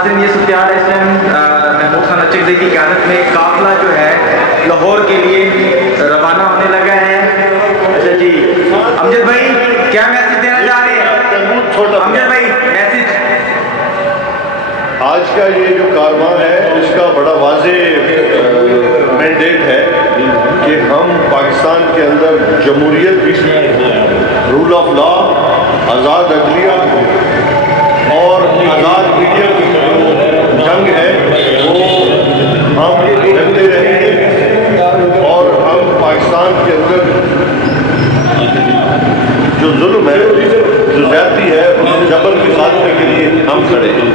नाज़रीन, ये सूरत-ए-हाल इस टाइम महमूद खान अचकज़ई की क़यादत में काफ़िला जो है लाहौर के लिए रवाना होने लगा है। अच्छा जी, अमजद भाई क्या मैसेज देना चाह रहे हैं? अमजद भाई मैसेज। आज का ये जो कारवां है इसका बड़ा वाज़ेह मैंडेट है कि हम पाकिस्तान के अंदर जमहूरियत, रूल ऑफ लॉ, आज़ाद अदलिया और आज़ाद मीडिया की जंग है वो हम लड़ते रहेंगे और हम पाकिस्तान के अंदर जो जुल्म है, जो ज़्यादती है, उस जबर के खात्मे के लिए हम खड़े हैं।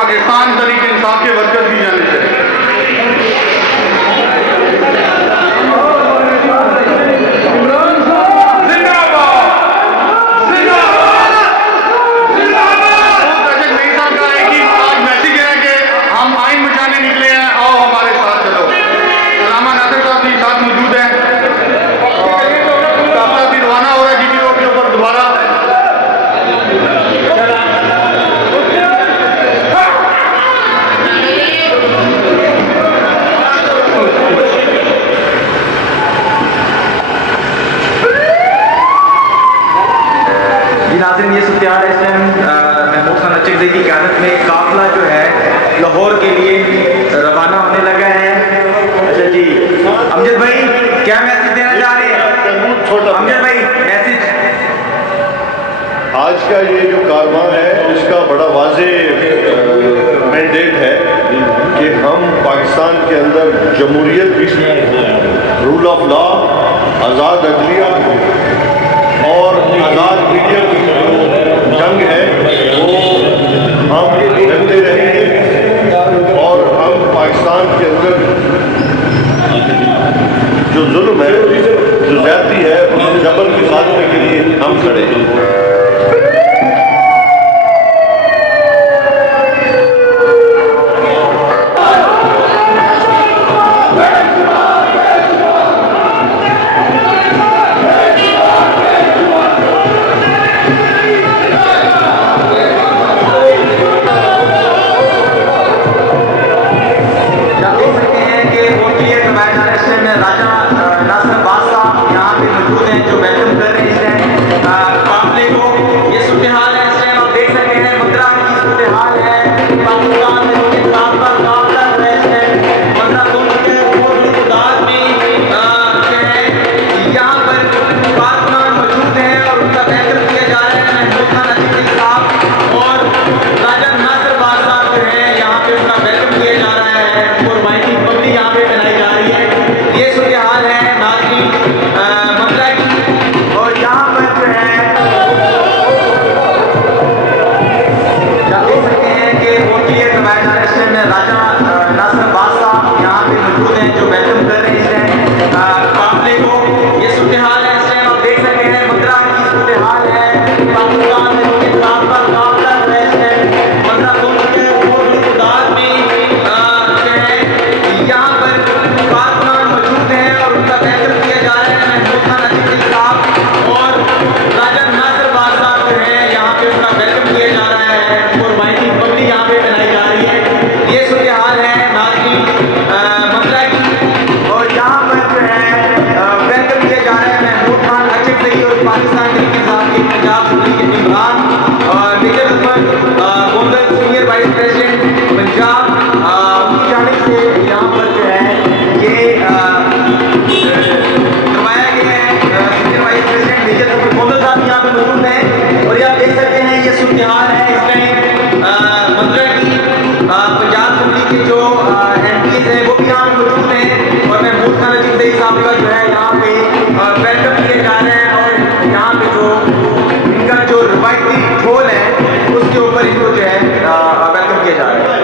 पाकिस्तान तरीके इंसाफ के वर्कर्स की जानिब से अजीजई की क़यादत में काफिला जो है लाहौर के लिए रवाना होने लगा है। अच्छा जी, अमजद भाई क्या मैसेज देना चाह रहे हैं? छोटा अमजद भाई मैसेज। आज का ये जो कारवां है इसका बड़ा वाज़े मैंडेट है कि हम पाकिस्तान के अंदर जमहूरियत, रूल ऑफ लॉ, आज़ाद अदलिया और आज़ाद मीडिया की जो जंग है वो हम लड़ते रहेंगे और हम पाकिस्तान के अंदर जो जुल्म है, जो ज्यादती है, उस जबर की खात्मे के लिए हम खड़े हैं। इनका जो रवायती ढोल है उसके ऊपर इनको जो है वेलकम किया जा रहा है।